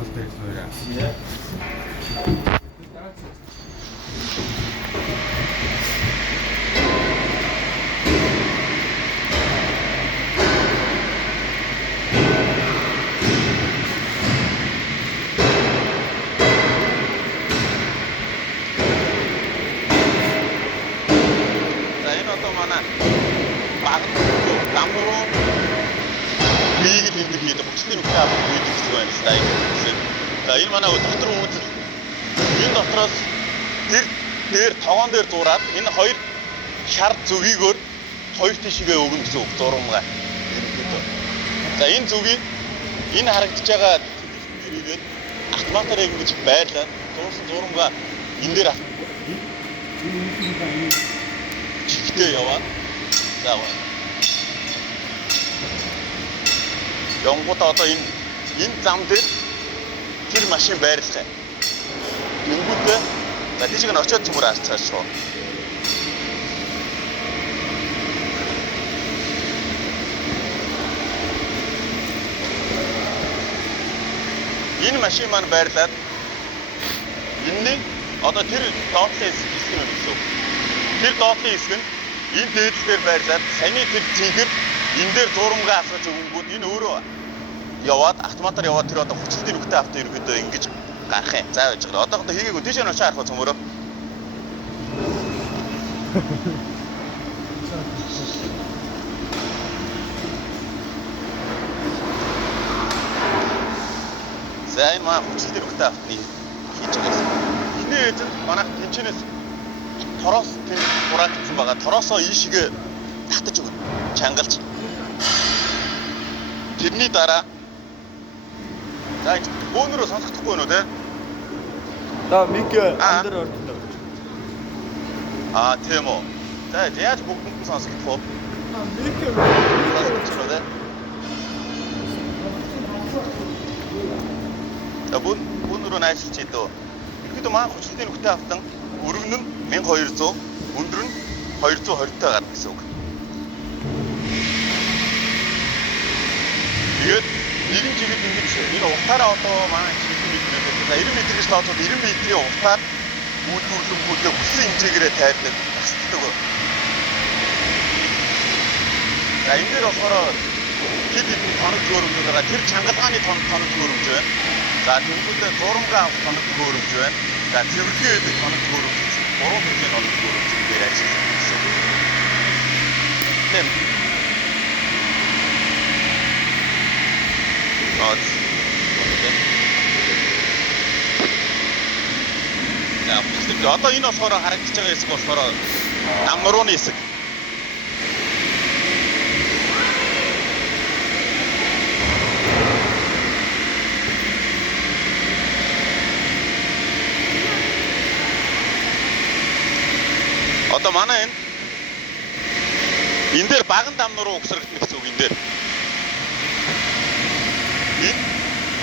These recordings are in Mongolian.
уулзтай хэлбэрээ. Энэ манай доктор үзэл энэ дотроос тэр тогоон дээр зураад энэ хоёр шар зүгийгөр хоёр тишгээ өгнө гэсэн үг зурмгаа. За энэ зүгийг энэ харагдаж байгаа ирээд автоматар ингэж байлаа. Зурсан зурмгаа энэ дээр чигтээ яваад за Янгууд одоо энэ зам дээр тэр машин байрлаа. Тэнгүүтээ за тийшээ нь очиод цөмөр арцгаа шүү. Энэ машин маань байрлаад энэний одоо тэр доотлын хэсэг юм гэсэн. Тэр доотлын хэсэг нь энэ дээдл дээр байрлаад саний тэр цэнхэр энэ дээр зурмгаа асгаж өгөнгүүд энэ өөрөө яваад автоматар яваад тэр одоо хүчтэй нүхтэй авто ерөөдөө ингэж гарах юм. За байж байгаа. Одоо хийгээгүй тийш нь очиж харах цөмөрөө. За энэ маа хүчтэй нүхтэй автны хийж байгаа. Эхний эзэн манай тэнчнээс тороос тэнд хураагдсан байгаа. Тороосоо ийшгээ татаж өгнө. Чангалж. Тэрний дараа за бөөнөрөө сонсохдохгүй нөө те. За миг андер ордоо. Тийм үү. За яаж бүгд сонсохдохгүй. Миг сонсохдохгүй те. Бөөнөрөө найшилж идөө. Ихэд маань хүчтэй нүхтэй автан өргөн нь 1200, өндөр нь 220 таа гарна гэсэн үг. Тэгээд нэгэн жигэд ингэж энэ утгаараа одоо маань чиглэл мэтрээд за 90 м гэж тооцоод 90 м-ийн утгаар үйлдвэрлэнгүүдээ хүссэн хэмжээгээрээ тайрдаг тасдаг. За энэ дээр болохоор хэд хэдэн тоног хөрөмж байгаа. Тэр чангалгааны тоног хөрөмж байна. За тэнгүүдээ зурмгаа авах тоног хөрөмж байна. За цэвэрлэгээ гэдэг тоног хөрөмж, 3 төрлийн тоног хөрөмж дээр ажилласан гэсэн. Тэм За одоо энэ болохоор харагдаж байгаа хэсэг болохоор намрууны хэсэг. Одоо манай энэ дээр баган дамнуу руу угсрагдана гэсэн үг энэ дээр.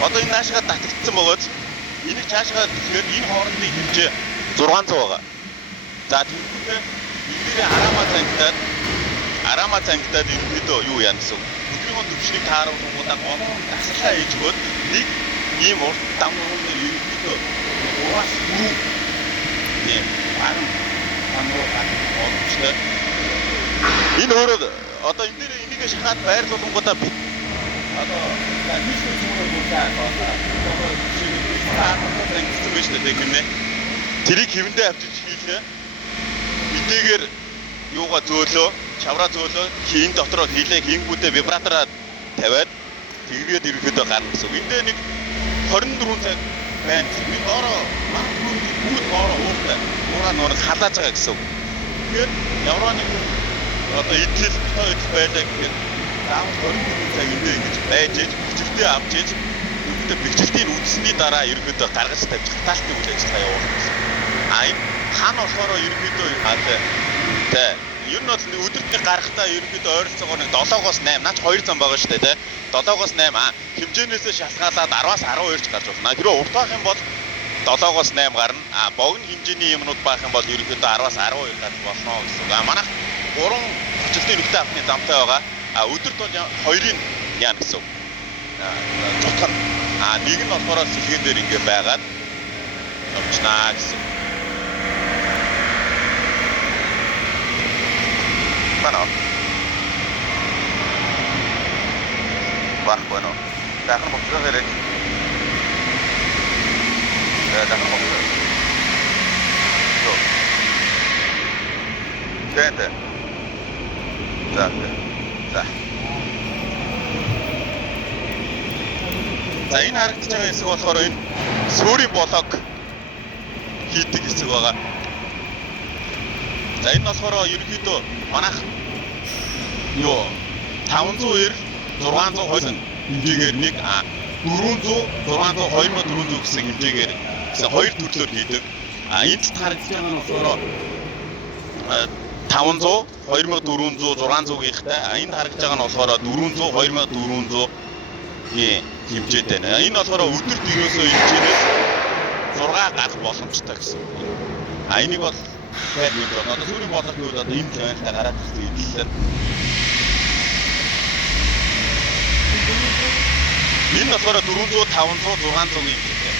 Одоо энэ наашгаа татагдсан бөгөөд энийг цаашгаа тэгэхээр энэ хоорондын хэмжээ 600 байгаа. За тэгвэл энэ дээр арамаа цангидаад ерөнхийдөө юу яана гэсэн. Өдрийн төвчнийг тааруулгуудаа гол таслаа хийж өгөөд нэг ийм урт дамнууны ерөнхийдөө ураас дөрөв тийм баган дамнуу олчтой. Энэ өөрөө одоо энэ дээр энийг шахаад байрлуулангуудаа одоо хийсэн зүгээр болоо одоо гэсэн байж таа гэмээ. Тэрийг хэвэндээ авчиж хийлээ. Эдгээр юугаа зөөлөө, чавраа зөөлөө, хийн дотроо хийлээ, хийнгүүдээ вибратораа тавиад тэгээд ерөөдөө гарна гэсэн. Эндээ нэг 24 цаг байна. Би доороо бүгд доороо ууртай. Уураа нөр халааж байгаа гэсэн. Тэгээд явраа нэг одоо идэл байлаа гэхэд заавал 24 цаг эндээ ингэж байж ээж хүчтэй авч ээж үүнтэй бэхжилтийн үдсний дараа ерөөдөө гаргаж тавьж хатаалтын үйл ажиллагаа явуулах гэсэн. Энэ хан болохоор ерөөдөө тэ ер нь бол өдөртний гарахтаа ерөөдөө ойролцоогоор нэг 7-оос 8 наач 2 зам байгаа шүү дээ тэ 7-оос 8 хэмжээнээсээ шалтгаалаад 10-аас 12 ч гарч болно. Хэрэв урт байх юм бол 7-оос 8 гарна. Богино хэмжээний юмнууд байх юм бол ерөөдөө 10-аас 12 гарч болно гэсэн. Манайх 3 хүчтэй нүхтэй авахны замтай байгаа. Өдөрт бол 2-ын яана гэсэн. Цутгана. Нэг нь болохоор сэлгэн дээр ингээ байгаад явчихнаа гэсэн. Бана. Байхгүй нөө. Дахин боцоо хэрэг. Дахин боцоо. Тэнэ. За. За энэ харагдаж байгаа хэсэг болохоор энэ суурийн блок хийдэг хэсэг байгаа. За энэ болохоор ерөнхийдөө манайх 590 620 хэмжээгээр нэг 400 600 2400 гэсэн хэмжээгээр гэсэн хоёр төрлөөр хийдэг. Энд талд харагдаж байгаа нь болохоор 500 2400 600-ийнхтай энд харагдаж байгаа нь болохоор 400 2400 хэмжээтэй байна. Энэ болохоор өдөрт ерөөсөө хэмжээнээс 6 гарах боломжтой гэсэн. Энийг бол хайр бол одоо сүүрийн бодлогууд одоо энэ левелтэй гараад ирсэн хэлсэн. Энэ болохоор 400 500 600 хэмжээтэй.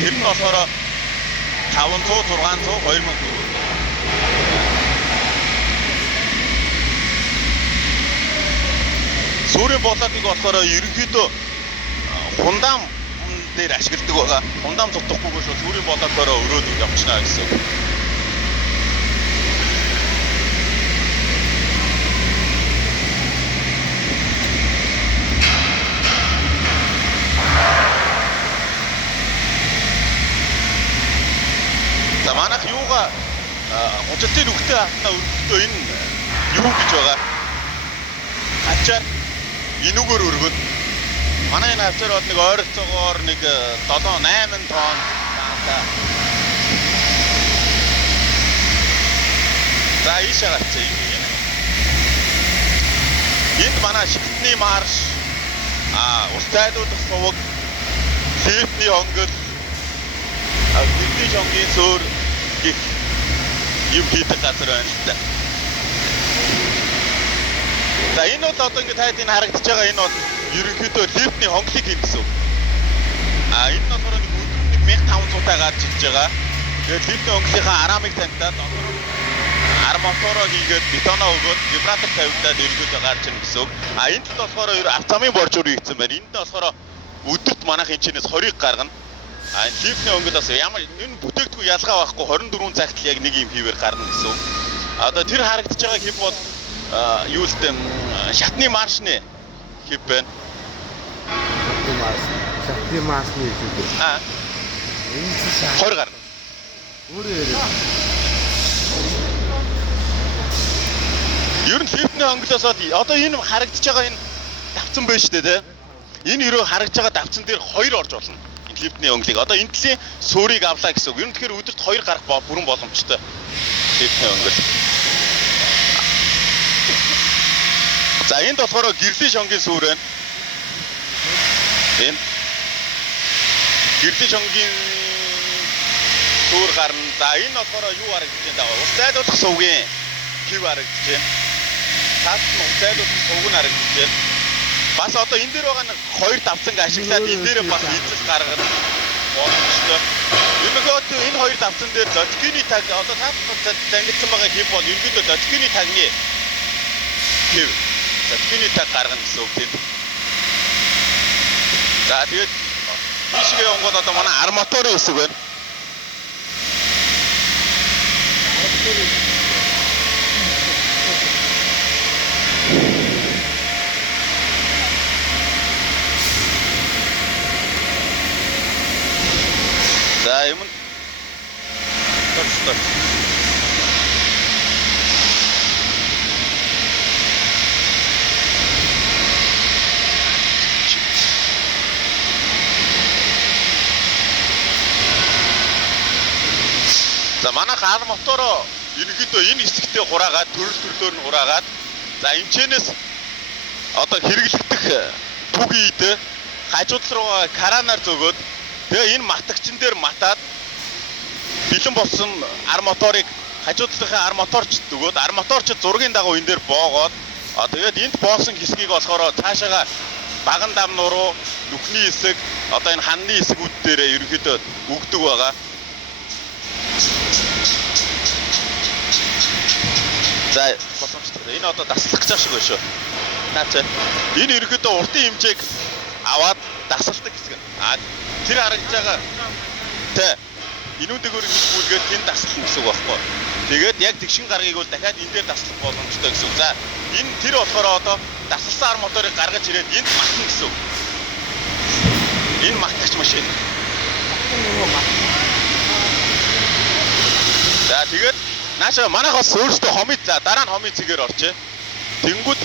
Тэр нь болохоор 500 600 2400. Сүүрийн бодлогыг болохоор ерөнхийдөө хундам дээр ашигладаг байгаа. Хундам цогтохгүйгээс сүүрийн бодлогоороо өрөөд явчихна гэсэн. За манайх юугаа худалдын үгтэй хатна өргөдөө энэ юу гэж байгаа. Ачаар энүүгээр өргөд манай энэ авчаар бод нэг ойролцоогоор нэг 7-8 тонн таатаа. За ийшээ гарчаа. Энд манай шигтний марш ус тайлуулах суваг лифтний хонгол лифтний шонгийн зөөр гих юм хийдэг газар байна л та. За энэ бол одоо ингэ таад энэ харагдаж байгаа энэ бол ерөнхийдөө лифтний хонглыг хийн гэсэн. Энэ нь болохоор нэг өдөр 1500 гарч ирж байгаа. Тэгээд лифтний хонглынхаа арамыг таньдаад арматороо хийгээд бетоноо өгөөд вибратор тавьдаад ерөнхийдөө гарч ирнэ гэсэн. Энд л болохоор автомын боржуур хийгдсэн байна. Энд нь болохоор өдөрт манайх энэчнээс 20-ыг гаргана. Энэ лифтний хонглоос ямар энэ бүтээгдэхүүн ялгаа байхгүй 24 цагт л яг нэг юм хийвэр гарна гэсэн. Одоо тэр харагдаж байгаа хэв бол юу л дээ шатны маршны хэв байна. Шатны маршны хэв. Энэ чинь 20 гарна. Ер нь лифтний хонглоос одоо энэ харагдаж байгаа энэ давцсан байна шүү дээ тий. Энэ ерөө харагдаж байгаа давцсан дээр 2 орж болно. Энэ лифтний хонглыг одоо энэ төлийн суурийг авлаа гэсэн үг. Ер нь тэгэхээр өдөрт 2 гарах бүрэн боломжтой. Лифтний хонгол. За энд болохоор гэрлийн шонгийн сүр байна. Энэ гэрлийн шонгийн сүр гарна. За энэ болохоор юу харагдаж байна даа? Ус зайлуулах сувгийн хэв харагдаж байна. Таас нь ус зайлуулах сувг нь харагдаж байна. Бас одоо энэ дээр байгаа нэг 2 давцанг ашиглаад энэ дээр бас эзэл гаргана. Боломжтой. Ерөнхийдөө энэ 2 давцан дээр логикийн таг одоо таатай зангидсан байгаа хэв бол ерөнхийдөө логикийн тагны хэв. Логикийн таг гаргана гэсэн үг тийм. За тэгээд ийшгээ явгод одоо манай арматорын хэсэг байна. За юм. Стоп. За манай хар мотороо ерөнхийдөө энэ хэсэгтээ хураагаад төрлөөр нь хураагаад за эмчэнээс одоо хэрэглэгдэх бүгийд хажууд руу каранаар зөгөөд тэгээ энэ матагчин дээр матаад бэлэн болсон арматорыг хажуудлынхаа арматорчд өгөөд арматорчд зургийн дагуу энэ дээр боогоод тэгээд энд боосон хэсгийг болохоор цаашаага баган дам нуруу нүхний хэсэг одоо энэ ханны хэсгүүд дээр ерөнхийдөө өгдөг байгаа. За боломжтой. Энэ одоо дасалгах гэж шиг байна шүү. Наач. Энэ ерөнхийдөө уртын хэмжээг аваад дасалдаг хэсэг. Тэр харагдаж байгаа. Тэ. Инүүдээр хэлбүүлгээд энэ дасална гэсэн үг байхгүй. Тэгээд яг тэгшин гаргийг бол дахиад энэ дээр таслах боломжтой гэсэн үг. За энэ тэр болохоор одоо дасалсан ар моторыг гаргаж ирээд энд матна гэсэн үг. Энэ матгагч машин. За тэгээд нааша манайхаас өөрөөсөө хомид за дараа нь хомид цэгээр орчээ. Тэнгүүд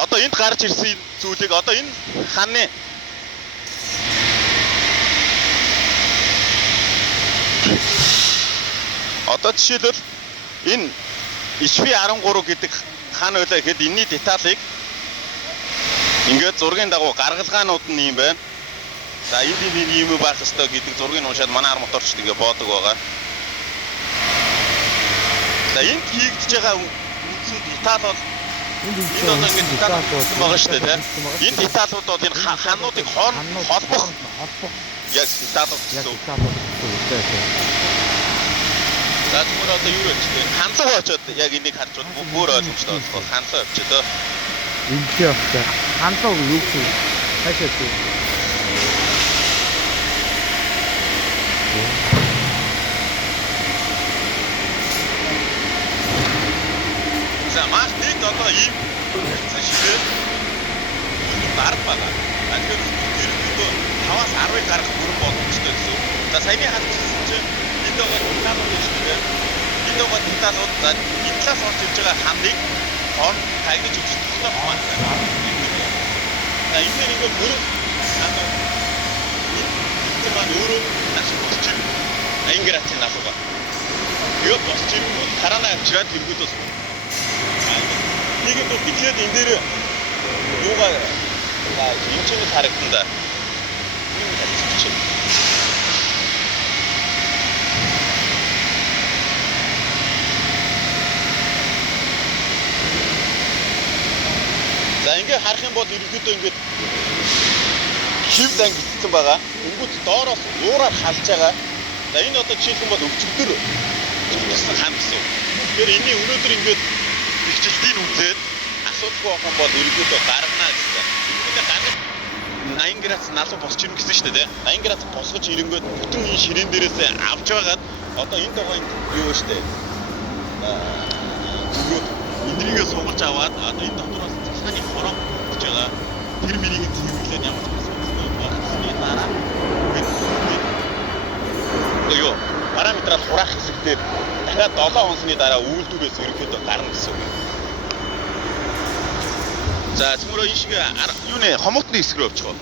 одоо энд гарч ирсэн зүйлийг одоо энэ ханы одоо жишээлбэл энэ HP13 гэдэг хан байлаа гэхэд энэний деталыг ингээд зургийн дагуу гаргалгаанууд нь юм байна. За энд ийм юм байх ёстой гэдэг зургийг уншаад манай ар моторчд ингээд боодог байгаа. За энд хийгдэж байгаа үндсэн детал бол энэ одоо ингээд детал байгаа шүү дээ. Энэ деталууд бол энэ хануудыг холбох яг деталууд гэсэн үг. За зүгээр одоо юу вэ? Хандлага очоод яг энийг харж бол бүр ойлгомжтой болох. Хандлага очоод Интэй автай. Хандлага юу вэ? Хашаа тий. За мартыг одоо ийм хэлсэн шигээ дард байгаа. Тэгэхээр ерөнхийдөө 5-аас 10-ыг гаргах бүрэн боломжтой гэсэн. За саяны хандсан чинь энд байгаа деталууд гэж байна. Энд байгаа деталууд за энэ талаас орж ирж байгаа хандыг хор тагнаж өгч тогтоох маань. За энэ нэг бүрэн энэ маань өөрөө наш босч ирнэ. Ангирацын асууга. Тэгээ босч ирнэ тараана авчираад хэрэгдээс. Нэг нь битлээд энэ дээр юугаа за энэ ч нэг харагдана да. За ингээ харах юм бол ерөнхийдөө ингээд хив зангидсан байгаа. Өнгөц доороос уураар халж байгаа. За энэ одоо жишээлх юм бол өвчтөр өвчтөрсөн хам гэсэн. Тэгэхээр энэний өнөөдөр ингээд ихчлэлтийг үзээд асуудалгүй байх юм бол ерөнхийдөө гаргана гэсэн. Ерөнхийдөө гаргаж 80 градус налуу босч ирнэ гэсэн шүү дээ. 80 градус босгож ирэнгөт бүтэн энэ ширээн дээрээс авч байгаад одоо энэ дагуу юу шүү дээ. Эдрийгээ суулгаж аваад одоо энэ дотроос цасгааны хорог гэж байгаа. Тэр мэрийг цэвэрлээд ямар ч асуудалгүй болгосны дараа юу параметрал хураах хэсэгтээ дахиад 7 хонсны дараа үйлдвэрээс ерөнхийдөө гарна гэсэн үг. За цөмөрөө энэ шиг юу нэ хомоотны хэсэг рүү явчих.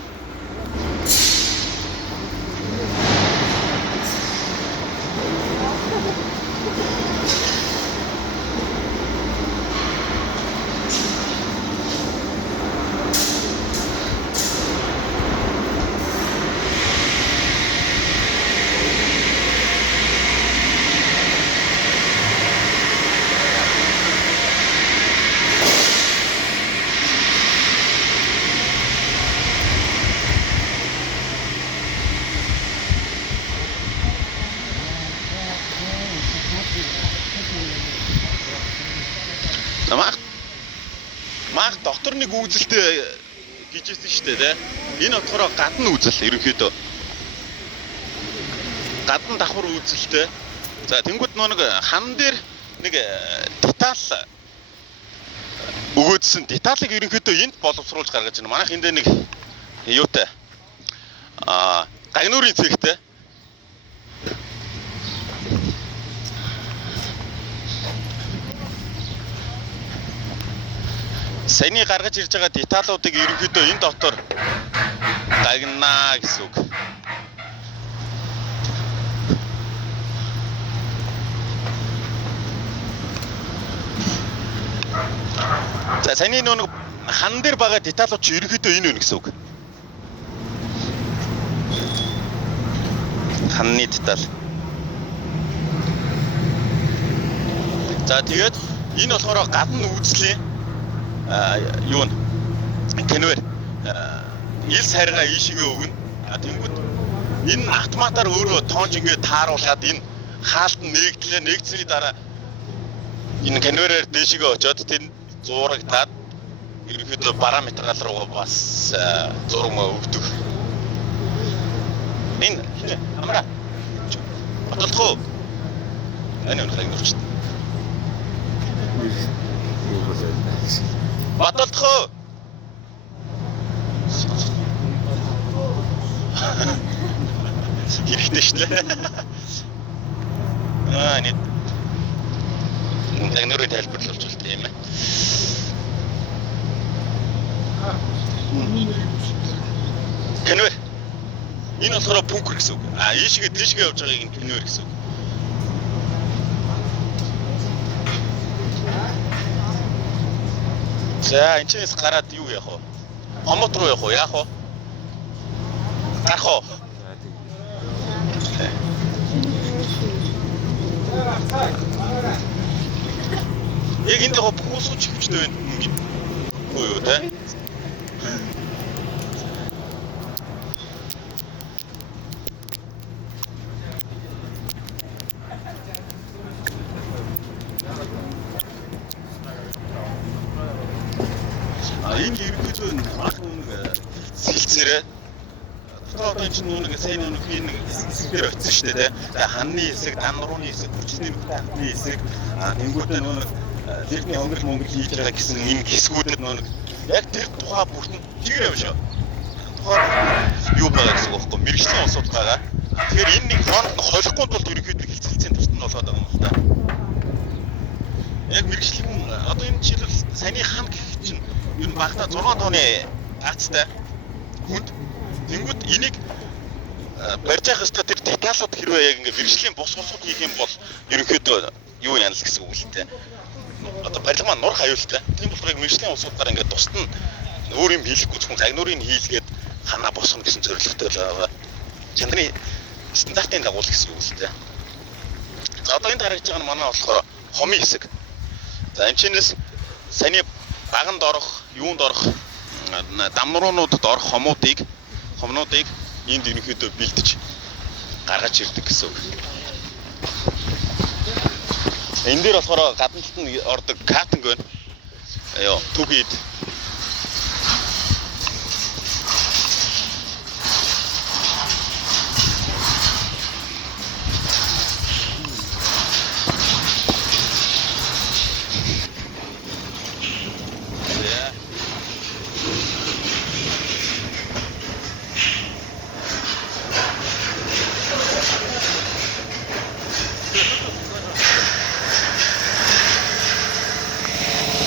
Мах доктор нэг үзэлтэй гэжсэн шүү дээ, тэ. Энэ болохоор гадна үзэл ерөнхийдөө. Гадна давхар үзэлтэй. За тэнгууд нэг хан дээр нэг деталь өгөөдсөн. Деталыг ерөнхийдөө энд боловсруулж гаргаж байна. Манайх энд нэг юутай. Гагнуурын цэгтэй. Саяны гаргаж ирж байгаа деталуудыг ерөнхийдөө энэ дотор дагнаа гэсэн үг. За саяны нэг хан дээр байгаа деталууд чи ерөнхийдөө энэ вэ гэсэн үг. Ханны детал. За тэгээд энэ болохоор гадна үзлийн юу тэнвэр ил сайргаа ийшээгээ өгнө. Тэнгүүд энэ автоматар өөрөө тоонч ингээд тааруулаад энэ хаалт нь нэгдсэний дараа энэ конвейерээр дээшгээ очоод тэнд зурагтаад ерөнхийдөө параметр гал руу бас зураг өгдөг. Энэ амра бодлоо. Энэ үнэхээр нурчт. Бодлоо. Хэрэгтэй шүү дээ. Нэг нөрөө тайлбарлуулж болтой юм байна. Конвейер. Энэ болохоор бункер гэсэн үг. Ийшгээ тийшгээ явж байгааг нь конвейер гэсэн үг. За энэ чинээс гараад юу яах вэ? Хомот руу явах уу? Яах вэ? Гарах уу? Яг энэ дэх бүхүүсүүч хөвчтэй байна. Үгүй юу те? Энэ ерөнхийдөө нэг сэлцээрээ одоо энэ чинь нэг сайн нэг хэсгээр очсон шүү дээ. Тэгээ ханны хэсэг, данрууны хэсэг, хүчний ханны хэсэг, тэнгуүтэй нэг зэрэгний өнгөл хийж байгаа гэсэн энэ хэсгүүдэд нэг яг тэр тухай бүртэн тэр юм шүү. Тухай юу байгаа гэсэн үг байхгүй мэрэгчлийн улсууд байгаа. Тэгэхээр энэ нэг хооронд холихгүй тулд ерөнхийдөө хилцэлцэн тусад нь болоод байгаа юм байна. Яг мэрэгчлэн одоо энэ жишээлбэл саяны хан гэх чинь ер нь багтаа 6 тонны гацтай хүнд тэнгууд энийг барьж явах ёстой тэр деталууд хэрвээ яг ингээ мэрэгжлийн бус улсууд хийх юм бол ерөнхийдөө юу яана л гэсэн үг л дээ. Одоо барилга маань нурах аюултай. Тийм болохоор яг мэрэгжлийн улсуудаар ингээ тусад нь өөр юм хийлэхгүй зөвхөн загнуурыг хийлгээд ханаа босгоно гэсэн зорилготой л байгаа. Чандрын стандартын дагуу л гэсэн үг л дээ. За одоо энд харагдж байгаа нь манай болохоор хомын хэсэг. За энэ чинээс саяны баганд орох, юунд орох, дамнууруудад орох хомнуудыг энд ерөнхийдөө бэлдэж гаргаж ирдэг гэсэн үг. Энэ дээр болохоор гадна талд нь ордог катинг байна. Аяа, түгийд.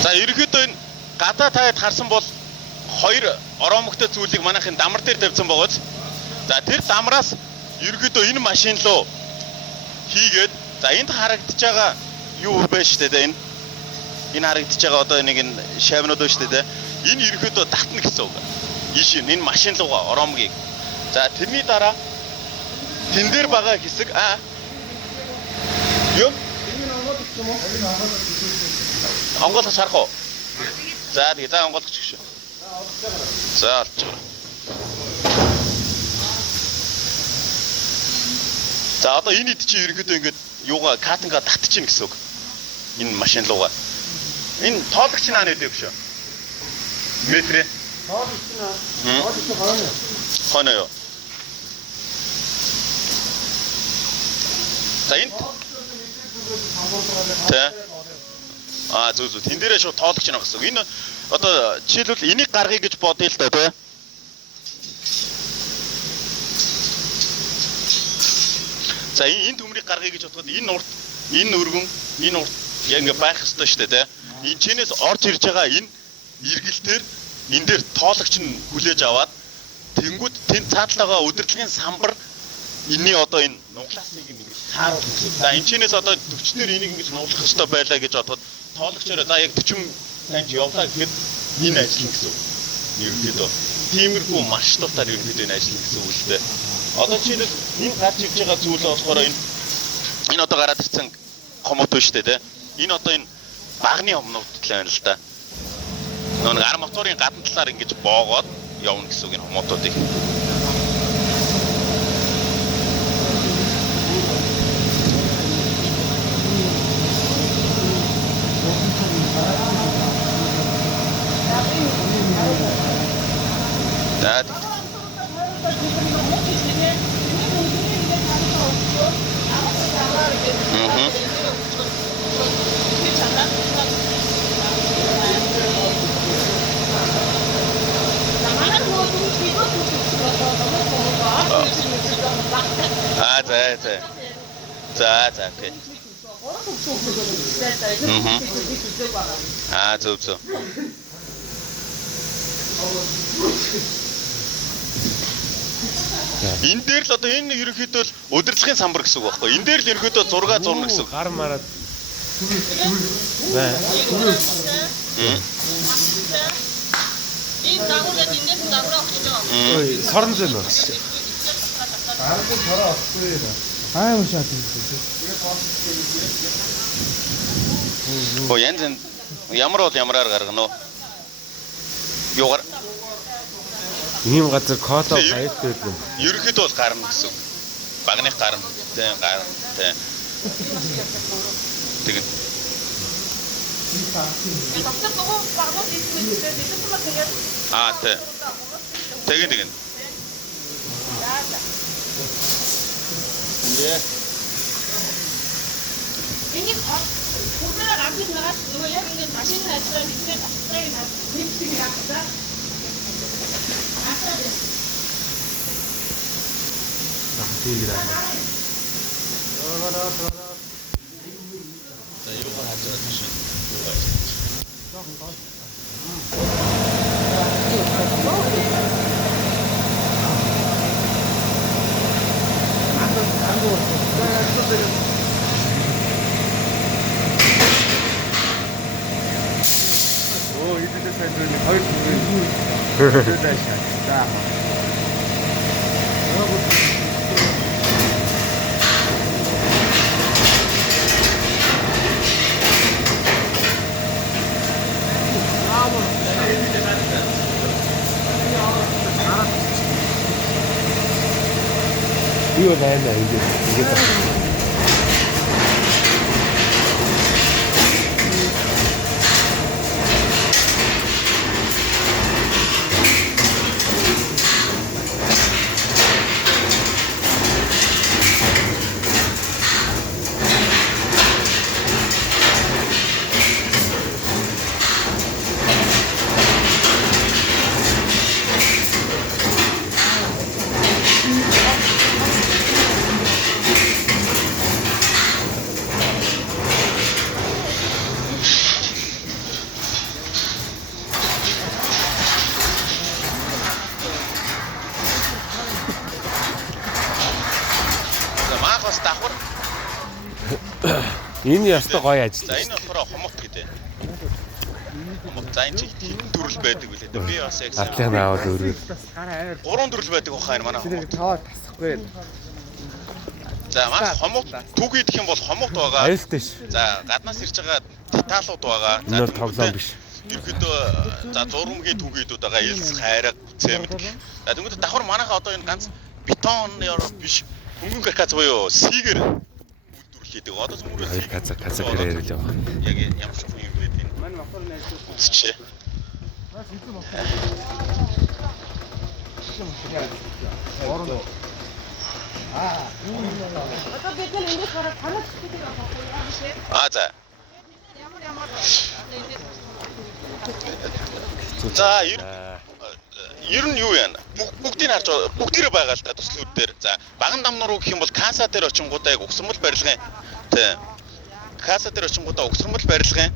За ерөнхийдөө энэ гадаа таад харсан бол хоёр ороомогтой зүйлийг манайхын дамар дээр тавьсан байгаа. За тэр дамраас ерөнхийдөө энэ машин руу хийгээд за энд харагдаж байгаа юу байна шүү дээ энэ харагдаж байгаа одоо нэг энэ шавнууд байна шүү дээ энэ ерөнхийдөө татна гэсэн үг. Энэ машин руугаа ороомгийг. За тэрний дараа тэн дээр байгаа хэсэг юу? Онгоолгож харах уу? За тэгээ за онгоолгож гэж. За олж байгаа. За одоо энэ ид чи ерөнхийдөө ингээд юугаа катинга татчихна гэсэн үг. Энэ машин руугаа. Энэ тоологч наа нэдэг шүү. Метрэ. Тоологч наа. Тоологч хойно. Хойно юу? За энэ зүг тэн дээрээ шууд тоологч наа гэсэн. Энэ одоо жишээлбэл энийг гаргая гэж бодъё л да тий. За энэ төмрийг гаргая гэж бодоход энэ урт, энэ өргөн, энэ урт яг ингээ байх ёстой шүү дээ тий. Энэ чинээс орж ирж байгаа энэ эргэлтээр энэ дээр тоологч нь хүлээж аваад тэнгууд тэн цаатлаагаа удирдлагын самбар энэний одоо энэ нуглаасыг ингэ тааруулах гэсэн. За энэ чинээс одоо төвчнөр энийг ингэж нуглах ёстой байлаа гэж бодоход тоологчоор за яг 40 санж явлаа гэхэд энэ ажиллана гэсэн үг. Ерөнхийдөө тиймэрхүү маршрутаар ерөнхийдөө энэ ажиллана гэсэн үг л дээ. Одоо жишээлбэл энэ гарч ирж байгаа зүйл болохоор энэ одоо гараад ирсэн хомот шүү дээ тий. Энэ одоо энэ багны хомнууд л байна л да. Нэг ар моторын гадна талаар ингэж боогоод явна гэсэн үг энэ хомотуудыг. Даад. За окей. Зөв. Энэ дээр л одоо энэ ерөнхийдөө л удирдлагын самбар гэсэн үг байхгүй. Энэ дээр л ерөнхийдөө зураг зурна гэсэн үг. Гар мараад. Бай. Энэ дагуулад эндээс дагуулаа өгч байгаа. Ой, сорон зэн байна. Аа мшаа тийм. Оо янз ямар бол ямараар гаргана уу? Юугаар Ийм газар кото хаяад байдаг. ерөнхийдөө бол гарна гэсэн үг. Багных гарна. Тэ. Тэгээд Доктор гоо багнууд иймэрхүү бид нар тэгээд тэ. Тэгээд. энийг хүүхдээр авчих нагаад нөгөө яг ингэ машин хайцраа нэгтэй батрыг над нэгтийг яахтаа Оо идэлээ сайжруулах хоёр түвээ. За. Юу байна ингэ. Маахаас давхар. Энэ ястаа гоё ажил. За энэ болохоор хомот гэдэг. Хомот зайн чи хэдэн төрөл байдаг үлээ. Би бас яг Атлан аавал өөрөө. гурван төрөл байдаг баха энэ манай хомот. Таваа тасахгүй. За маш хомот түг идэх юм бол хомот байгаа. Аюултай ш. За гаднаас ирж байгаа деталууд байгаа. Өнөр тоглоом биш. Ерөнхийдөө за зурмгийн түгээдүүд байгаа. Элс хайраг цемент. За тэгвэл давхар манайхаа одоо энэ ганц бетон биш хөнгөн каркас буюу сигэр үйлдвэрлэл хийдэг. Одоо зөвхөн Хоёр казак гэрээр л яваа. яг ямар ч юм бэ энэ. Манай моторын найз Үзчихээ. одоо бид нар эндээс гараад танаас хэлдэг авах За. ямар За ер нь юу яана? Бүгдийг харж бүгдээрээ байгаа л да төслүүд дээр. За баган дамнуу руу гэх юм бол Каса дээр очингуудаа яг угсрал барилгын тий. Каса дээр очингуудаа угсрал барилгын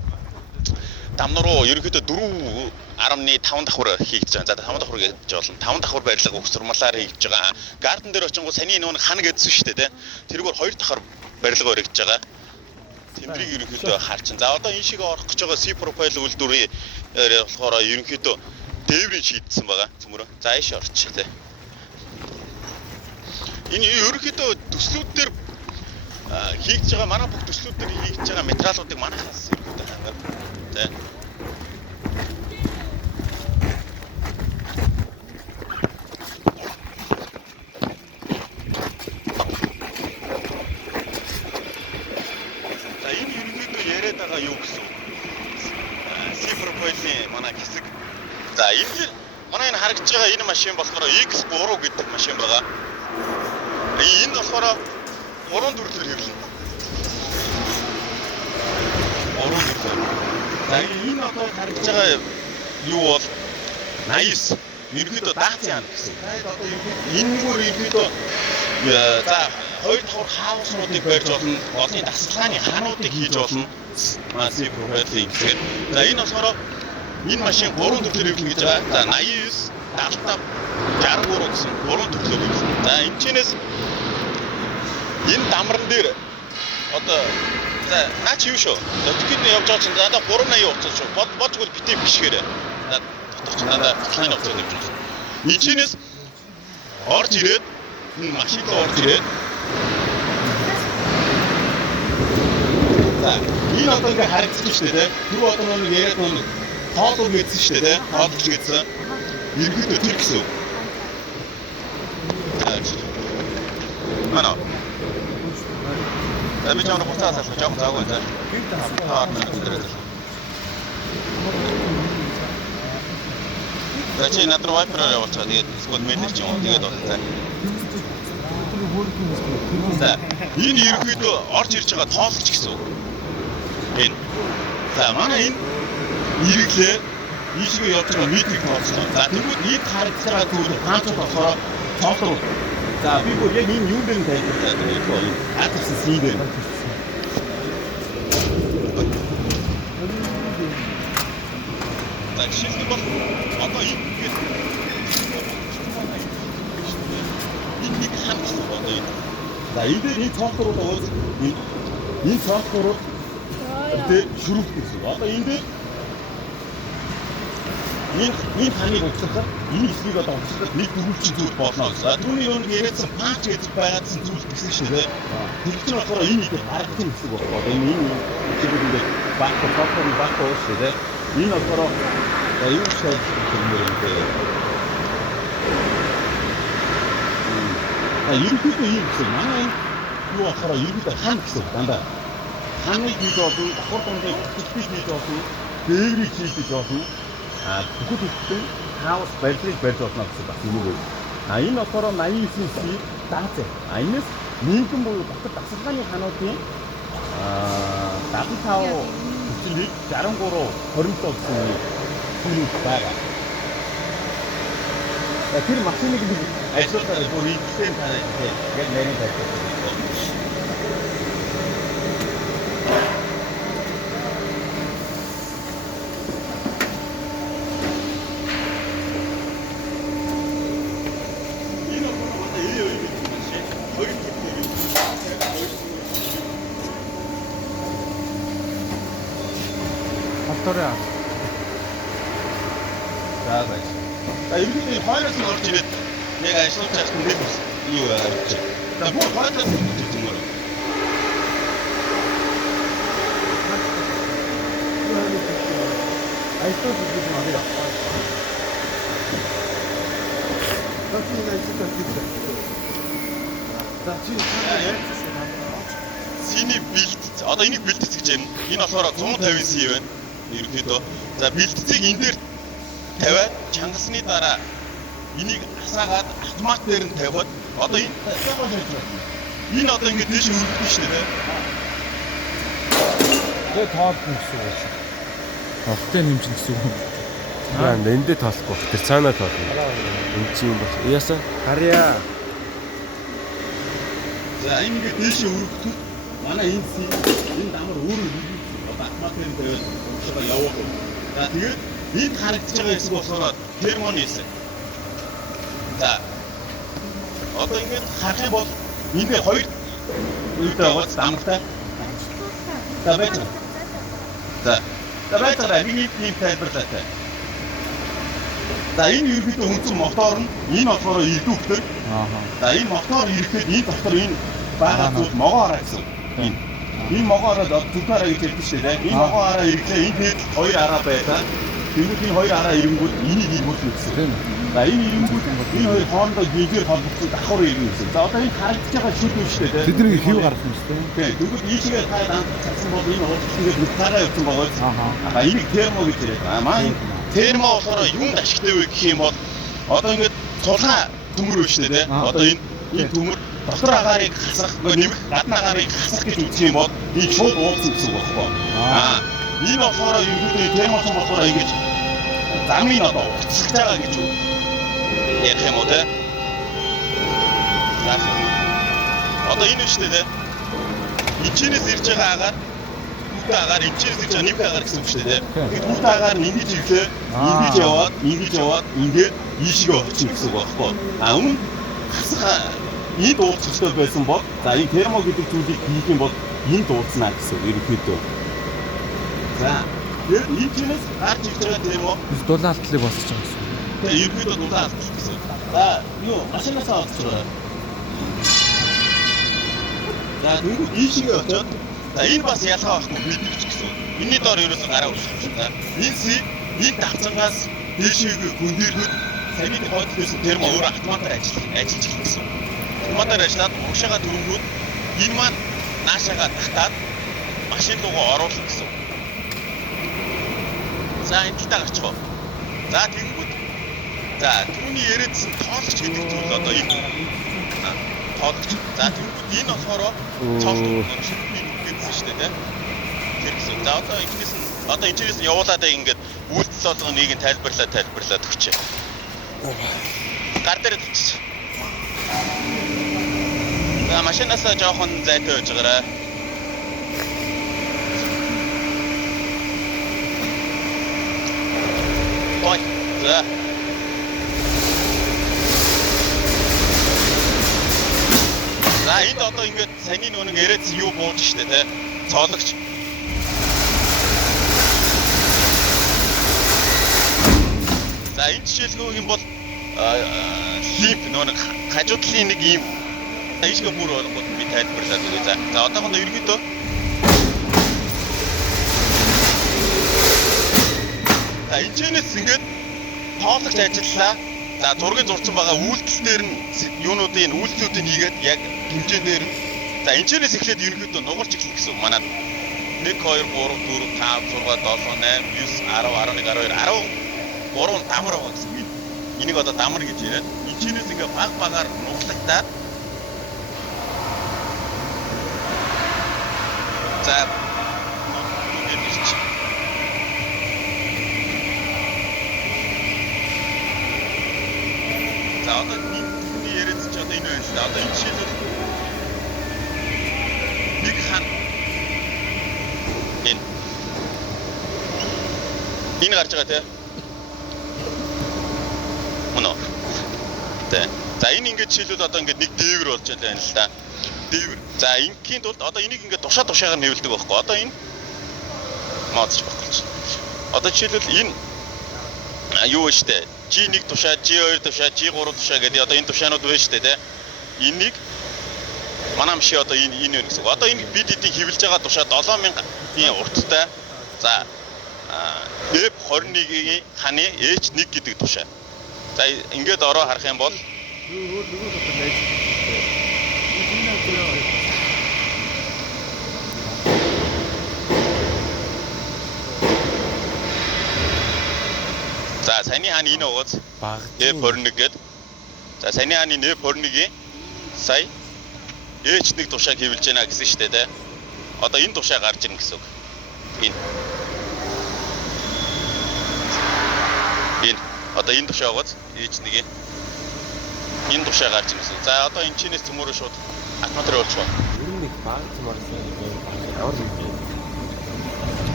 дамнуу руу ерөнхийдөө 4.5 давхар хийгдэж байгаа. За 5 давхар гэж болно. 5 давхар барилга угсрамлаар хийгдэж байгаа. Гарден дээр очингууд саний нөгөө хан гэдсэн шүү дээ тий. Тэргээр 2 давхар барилга өргөж байгаа. Тэмдрийг ерөнхийдөө харчин. За одоо энэ шиг орох гэж байгаа C profile үйлдвэрийн болохоор ерөнхийдөө дээврийн шийдсэн байгаа. Цөмөрөө. За ийш орчих тий. Энэ ерөнхийдөө төслүүд дээр хийгдэж байгаа манай бүх төслүүд дээр хийгдэж байгаа материалуудыг манайхаас ерөнхийдөө хангана. Тий. машин болохоор X3 гэдэг машин байгаа. Энэ болохоор 3 төрлөөр хэвлэнэ. 3 төрлөөр. За энэ одоо харагдаж байгаа юу бол 89 ерөнхийдөө Dacia гэсэн. Одоо энэ нүгээр ерөнхийдөө за 2-5 хаусруудыг барьж болно. Олон дасгалгааны хаануудыг хийж болно. Маси профайлын гэсэн. За энэ болохоор энэ машин 3 төрлөөр хэвлэнэ гэж байгаа. За 89, 75, 63 гэсэн 3 төрлөөр хэвлэнэ. За энэ чинээс энэ дамран дээр одоо за наач юу шүү. Тэгэхэд явж байгаа чинь надад 380 уцаа шүү. Бодгол битээ бишгээрээ. Дотор ч надад цахилгааны уцаа явж байгаа. Ичнээс орж ирээд энэ машинтай орж ирээд за энэ одоо ингээ харагдсан шүү дээ. Тэр одоо нэг яриад нэг тоолор гэдсэн шүү дээ. Тоолорч гэдсэн. Ерөнхийдөө тэр гэсэн үг. Манай би чамд буцаад асууж байгаа заагүй заа. Чи надруу вайпераар явуулчаа. Тэгээд скот менеж ч юм уу. Тэгээд болоо заа. За энэ ерөнхийдөө орж ирж байгаа тоолч гэсэн үг. Энэ. За манай энэ ирэглээ ийшээ явж байгаа метрик тоолцоо. За тэгвэл ийм харагдаж байгаа зүйл хаанч болохоор тоолор. За би бүр яг энэ юу дээр тавьж байгаа юм бэ? Атгсан сийдэр. За шилдэг бол одоо энэ нэг хандсан одоо энэ. За энэ дээр энэ цоолторууд бол энэ цоолторууд дээр шүрүүх гэсэн. Одоо энэ дээр энэ таныг уцлахад энэ эсрэг одоо уцлахад нэг дөрвөлчин зүйл болно гэсэн. Түүний өөр яриадсан паач гэж байгаадсан зүйл гэсэн шүү дээ. Тэгвэл болохоор энэ их харагдсан хэсэг байна. Одоо энэ зүйл ингээд баг шүү дээ. Энэ болохоор юу ч юм бэ? Ерөнхийдөө ийм гэсэн. Манай юу болохоор ерөнхийдөө хан гэсэн дандаа. Ханыг хийж болно, давхар дундыг бүтгэж хийж болно, дээврийг хийж болно. Бүгд ихтэй хаус барилгыг барьж болно гэсэн бас юм уу. Энэ болохоор 89-ийн Dacia. Энэс нийгэм буюу дотор дасгалгааны хаануудын 75 хүчлийг 63 27 гэсэн зүйл байгаа. Тэр машиныг ажлуудаар бүр ийдсэн танаа яг нэрийн тавьсан. Автораа. За баяр. За ерөнхийдөө хойлоос нь орж ирээд нэг ажиллаж байгаа хүн нэг юу авчих. За бүр хойлоос нь ирж юм уу? Айсоо гэж юм аа. Синий бэлт. Одоо энийг бэлтгэж гэж байна. Энэ болохоор 150 сий байна. Ерөнхийдөө. За бэлтцийг энэ дээр тавиад чангасны дараа энийг асаагаад автомат дээр нь тавиад одоо энэ энэ одоо ингэ дэш өргөдөн шүү дээ. Тэгээ тоолсон гэсэн үг. Автын хэмжин гэсэн үг. Аа, эндээ тоолохгүй. Тэр цаанаа тоолно. Энд чинь бас яаса? Харьяа. За ингэ дэш өргөдөн манай энэ дамар өөрөө одоо автомат дээр тавиад уушгаа явуулах. За тэгээд энд харагдаж байгаа хэсэг болохоор термоны хэсэг. За одоо ингэж харах юм бол энэ хоёр үйтэй байгаа дамтай. За байтаа. За байтаа миний тийм тайлбарлаатай. За энэ ерөнхийдөө хүнсэн мотор нь энэ болохоор илдүүхтэй. За энэ мотор ирэхэд энэ дотор энэ байгаа зүйл могоо хараа гэсэн. Энэ могоо хараад зүгээрээ гэж хэлдэг шүү дээ. Энэ могоо хараа ирэхлээр энэ хэд хоёр араа байдаг. Тэгвэл энэ хоёр араа ирэнгүүт энийг илгүүлнэ гэсэн тийм. За энэ ирэнгүүт энэ хоёр хоорондоо гингээр холбогдсон давхар ирнэ гэсэн. За одоо энэ харагдаж байгаа шүлэг шүү дээ. Тэднийг хив гаргах юм шүү дээ. Тийм. Тэгвэл ийшээ таад анхаарсан бол энэ уулзалтыг нүхтараа явуулсан байгаа. Энийг термо гэж хэлээд. Маань термо болохоор юунд ашигтай вэ гэх юм бол одоо ингээд цулгаа төмөр шүү дээ. Одоо энэ төмөр дотор агаарыг хасах, нэмэх гадна агаарыг хасах гэж үзэх юм бол энэ шууд уулзсан гэсэн үг байхгүй. Энэ болохоор ерөнхийдөө термосон болохоор ингэж замын одоо уцалж байгаа гэж ярих юм уу те? Одоо энэ шүү дээ. Ичнээс ирж байгаа агаар хүүтэй агаар ичнээс ирж байгаа нэмэх агаар гэсэн үг шүү дээ. Тэгэхэд хүүтэй агаар нь ингэж ирлээ. Ингэж яваад ингээд ийшээ очих гэсэн үг байхгүй. Өмнө хасах энд уулзахтай байсан бол за энэ термо гэдэг зүйлийг хийх юм бол энд уулзнаа гэсэн ерөнхийдөө. За энэ ичнээс гарч ирж байгаа термо дулаалтлыг босч байгаа гэсэн. Тэгээ ерөнхийдөө дулаалт гэсэн. За юу машинасаа авчихсан. За тэгвэл ийшээ очоод за энэ бас ялгаа болох нь бид ч гэсэн. Энийний доор ерөөсөө гараа үүсгэж байна. Энэ давцангаас дээшээ гүндэрхэд санийд хотлоос термо өөр автоматар ажиллаж гэсэн. Автоматар ажиллаад уушаага дөрөнгүүд энэ маань наашаага татаад машин руугаа оруулах гэсэн. За энэ талдаа гарчихоо. За тэгэнгүүт за түүний яриадсан тоолч гэдэг зүйл одоо энэ тоолч. За тэгэнгүүт энэ болохоор цоолт гэдсэн шүү дээ. Тэр гэсэн. За одоо эхнээс нь одоо энэчнээс нь явуулаад ингээд үйлдэл болгоныг нь тайлбарлаад өгчээ. Гар дээр тавьчих. За машинаасаа жоохон зайтай байж байгаарай. Ой. За. За энд одоо ингээд саний нүг яриадсан юу бууж штэ те. Цоологч. За энэ жишээлгүй юм бол лимп нүг хажуудлын нэг юм ийшгээ бүр болгоод би тайлбарлаад өгье. За одоохондоо ерөнхийдөө за энэчнээс ингээд тоологч ажиллалаа. За зургийг зурсан байгаа үйлдэл дээр нь юунуудын үйлдэлүүдийг хийгээд яг хэмжээ дээр нь за энэчнээс эхлээд ерөнхийдөө нугарч эхлэх гэсэн үг манад 1 2 3 4 5 6 7 8 9 10 11 12 13 дамар байгаа гэсэн. Энийг одоо дамар гэж яриад энэчнээс ингээд баг багаар нуглагтаад за за одоо миний яриад ч одоо энэ байна л да. Одоо энэ жишээлбэл нэг хан энэ гарч байгаа те. Мөн үү? Тэ. За энэ ингээд жишээлбэл одоо ингээд нэг дээвэр болж байна л да. Дээвэр. За ингийн тулд одоо энийг ингээд тушаагаар нэвлдэг байхгүй. Одоо энэ маадч байхгүй ч. Одоо жишээлбэл энэ юу вэ штэ? G1 тушаа, G2 тушаа, G3 тушаа гэдэг одоо энэ тушаанууд байна штэ тий. Энийг манай машин одоо энэ байна гэсэн. Одоо энэ бид эдийн хевлж байгаа тушаа 7000-ийн урттай. За F21-ийн ханы H1 гэдэг тушаа. За ингээд ороо харах юм бол за саний хааны энэ угаас F21 гээд за саний хааны F21-ийн сая H1 тушааг хэвлэж байна гэсэн шүү дээ. Одоо энэ тушаа гарч ирнэ гэсэн үг. Энэ одоо энэ тушаа угаас H1-ийн энэ тушаа гарч ирнэ гэсэн. За одоо энэ чинээс төмөрөө шууд атмосфер болчихоо. Ер нь их баг цумарсан ямар юм бэ?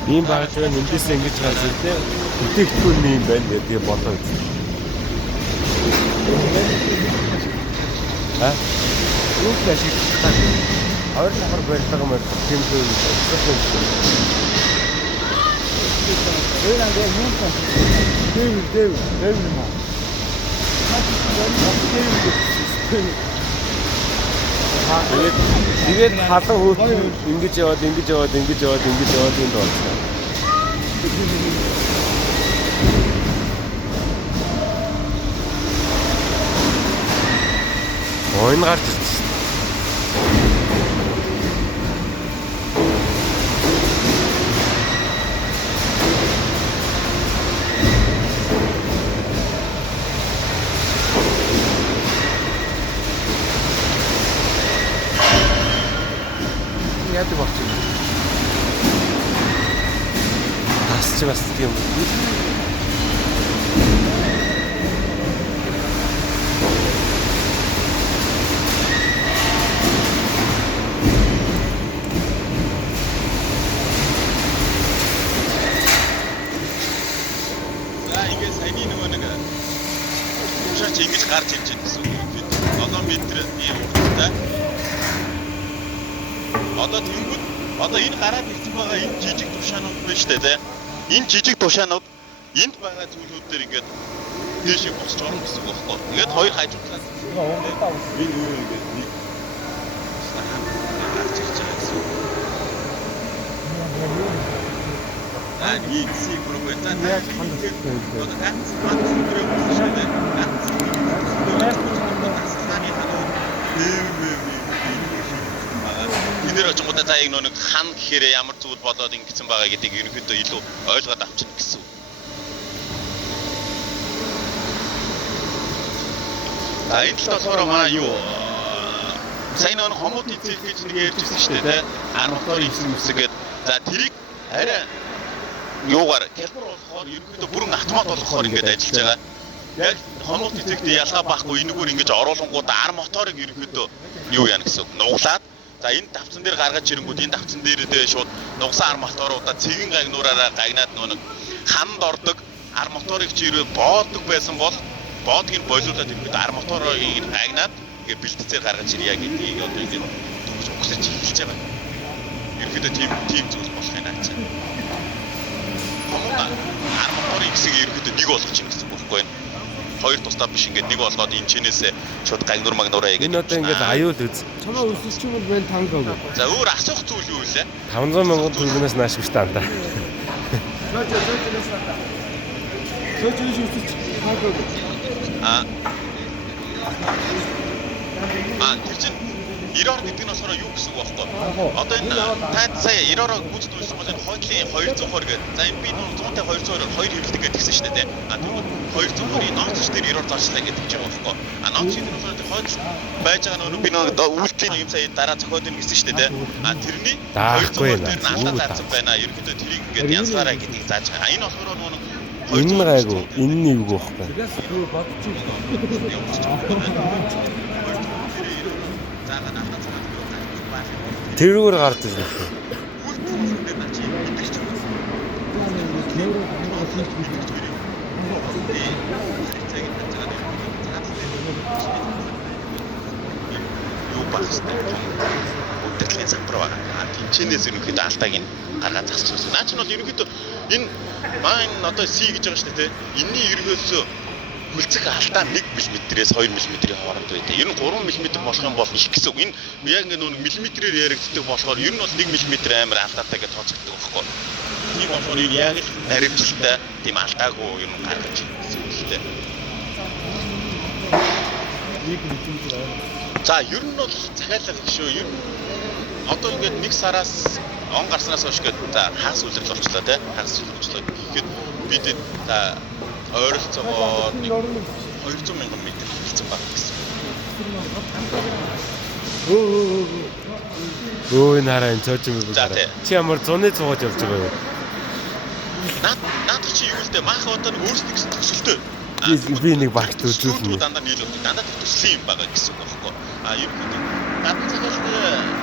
Ийм баг чинь эндээс ингэж гарч ирдээ бүтээгдэхүүн юм байна гэдэг бодоо үзсэн. Юу ч ашиглах хоёр нахар барилга юм байна. Тэмдэг өгсөн. Өөр ангаа юм байна. Дэв юм аа. Тэгээд халан хөөтөн ингэж яваад энд болчихсон. Ойн гарч ирсэн. яадаг болчихно. Тасч бас тийм. За ингээд саяны нөгөө нэг шаач ингэж гарч ирж байгаа гэсэн үг. 7 метр ийм урттай. Одоо тэнгүүд одоо энэ гараад ирсэн байгаа энэ жижиг тушаанууд байна шүү дээ, тэ. Энэ жижиг тушаанууд энд байгаа зүйлүүд дээр ингээд дээшээ босч орно гэсэн үг байхгүй. Ингээд хоёр хажуу талаас энэ юу ингээд нэг гарч ирж байгаа гэсэн үг. Ийм сигург байна. Яг хандсан. Одоо ганц өдрөө болчихсон дээ. Ганц тасалгааны ханаа энээр очингуудаа за яг нэг хан гэхээр ямар зүйл болоод ингэсэн байгаа гэдгийг ерөнхийдөө илүү ойлгоод авчна гэсэн үг. За энэ л болохоор манай юу сайн нэг хомууд эцэг гэж нэг ярьжсэн шүү дээ, тэ. Арматурын эсрэг үсгээд за тэрийг арай юугаар хэлбэр болохоор ерөнхийдөө бүрэн автомат болгохоор ингэж ажиллаж байгаа. Яг хомууд эцэгт ялгаа байхгүй энэгээр ингэж оруулангууд ар моторыг ерөнхийдөө юу яана гэсэн үг. Нуглаад за энэ давцсан дээр гаргаж ирэнгүүт энэ давцсан дээрээ шууд нугсан ар моторуудаа цэгэн гагнуураараа гагнаад нүг ханд ордог ар моторыг чирээ бооддог байсан бол боодгийг болиулаад ерөнхийдөө ар мотороо гагнаад ингээ бэлтцээр гаргаж ирья гэдгийг одоо ингэ төгс өгсөж хэлж байгаа. Ерөнхийдөө тийм зүйл болох юм аа. Ар моторын хэсэг ерөнхийдөө нэг болгож юм гэсэн үг байхгүй юу? Хоёр тусдаа биш ингээд нэг болгоод энэ чинээсээ шууд гагнур магнураа яагаад. Энэ одоо ингээд аюул үз. Чамаа өсөж юм бол байна тангаа. За өөр асуух зүйл юу вэ? 500 мянган төгрөгнөөс нааш биш таа. Тэр чинь 90 гэдэг нь болохоор юу гэсэн үг байхгүй? Одоо энэ таад сая 90-оор гүйцэд үйлсэн бол энэ хойдлын 220 гэдэг. За энэ би 100-тай 220-оор 2 хэвлэдэг гэдгийгсэн шүү дээ. Тэгвэл 220-ийн ноц дээр 90-оор зарчлаа гэдэг ч юм байхгүй. Ноц дээр болохоор хойдл байж байгаа нөгөө би нөгөө үйлдлийн юм сая дараа зохиод ийн гэсэн шүү дээ. Тэрний 220 дээр нь алдаа заасан байна. Ерөнхийдөө тэрийг ингээд янзгаараа гэдгийг зааж байгаа. Энэ болохоор нөгөө Энэ нь гайгүй. Энэ нь юу байхгүй. Тэрүүгээр гарч ирж байна. Юу багстай. Өдөртлийн самбар байгаа. Тэнчэнээс ерөнхийдөө алдааг нь гаргаад засчихсан. Наа чинь бол ерөнхийдөө энэ маань одоо C гэж байгаа шүү дээ, тэ. Энийн ерөнхийдөө хүлцэх алдаа 1 мм-ээс 2 мм-ийн хооронд байдаг. Ер нь 3 мм болох юм бол их гэсэн үг. Энэ яг ингэ нэг миллиметрээр яригддаг болохоор ер нь бол 1 мм амар алдаатай гэж тооцогддог байхгүй. Тийм болохоор энэ яг л наривчлалтай тийм алдаагүй юм гаргаж ирсэн үг л дээ. За ер нь бол захиалал их шүү. Ер нь одоо ингээд 1 сараас он гарснаас хойш гээд за хагас үлрэл болчлоо, тэ. Хагас үлрэлчлээ гэхэд бид за ойролцоогоор 200 мянган метр хэлсэн баг гэсэн. Энэ хараа энэ цооч юм байна. Чи ямар 100-ны цуугаж явж байгаа юу? Наад чи юу вэ? Маах одоо нэг өөрсдөө гэсэн төсөлтөө. Би нэг багт үзүүлнэ. Дандаа нийлүүлдэг. Дандаа төсөл юм байгаа гэсэн үг байхгүй. Ер нь гадны цагаалт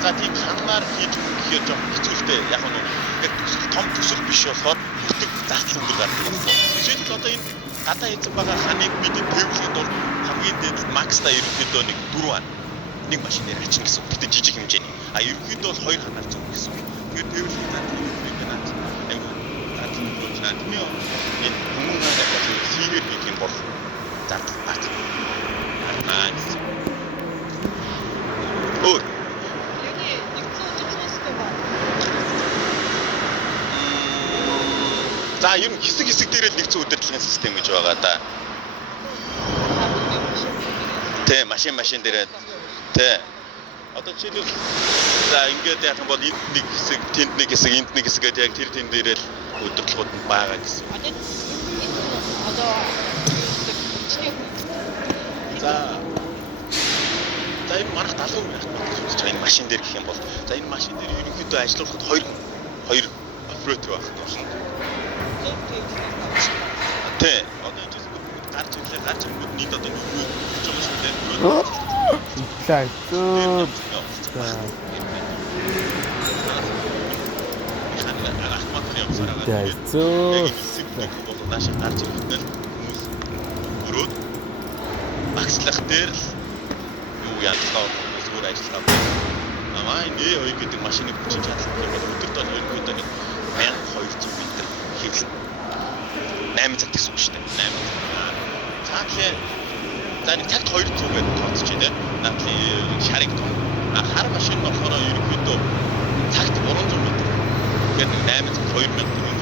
за тийм хангаар хийж гэхээр жоохон хэцүүтэй. Яг нь яг төсөл том төсөл биш болохоор бүртэг заац өндөр гардаг байхгүй. Жишээлбэл одоо энэ гадаа хийсэн байгаа ханыг бид төвлөхийн тулд хамгийн дээд макста ерөнхийдөө нэг 4 ан нэг машинаар ачна гэсэн үг. Тэгтээ жижиг хэмжээний. Ерөнхийдөө бол 2 ханаар зөв гэсэн үг. Тэгээд төвлөхийн заац өндөр байна. Айгу заац өндөр байна. Энэ хүмүүн надад сийгээр хийх юм бол зардал бат. Өөр за ер нь хэсэг дээрээ л нэгэн удирдлагын систем гэж байгаа да. Тэ машин дээрээ тэ. Одоо жишээлбэл за ингээд яах юм бол энд нэг хэсэг, тэнд нэг хэсэг, энд нэг хэсэг гэдэг яг тэр тэн дээрээ л удирдлагууд нь байгаа гэсэн. Одоо за За энэ манайх 70 яах вэ гэж үзэж байгаа энэ машин дээр гэх юм бол за энэ машин дээр ерөнхийдөө ажиллуулахад хоёр оператор байх гэсэн. Тэ одоо энэ зүйл гарч ирэнгүүт нийт одоо юу гэж байгаа шүү дээ. Итлээ. Зөө. Зөө. Нааш гарч ирэхдээ хүмүүс өрөөд багслах дээр л юу ядлаа зүгээр ажиллаа. Намаа энэ хоёр гэдэг машиныг хүчиж чадсан юм бол өдөрт бол ерөнхийдөө 1200 м хэвлэн 8 цаг гэсэн үг шүү дээ. 8 цаг. Цаатлын за нэг цагт 200 гэдэг тооцчих тийм. Наадлын шарыг тоо. Хар машин болохоор ерөнхийдөө цагт 300 м. Тэгэхээр 8 цаг 2000 м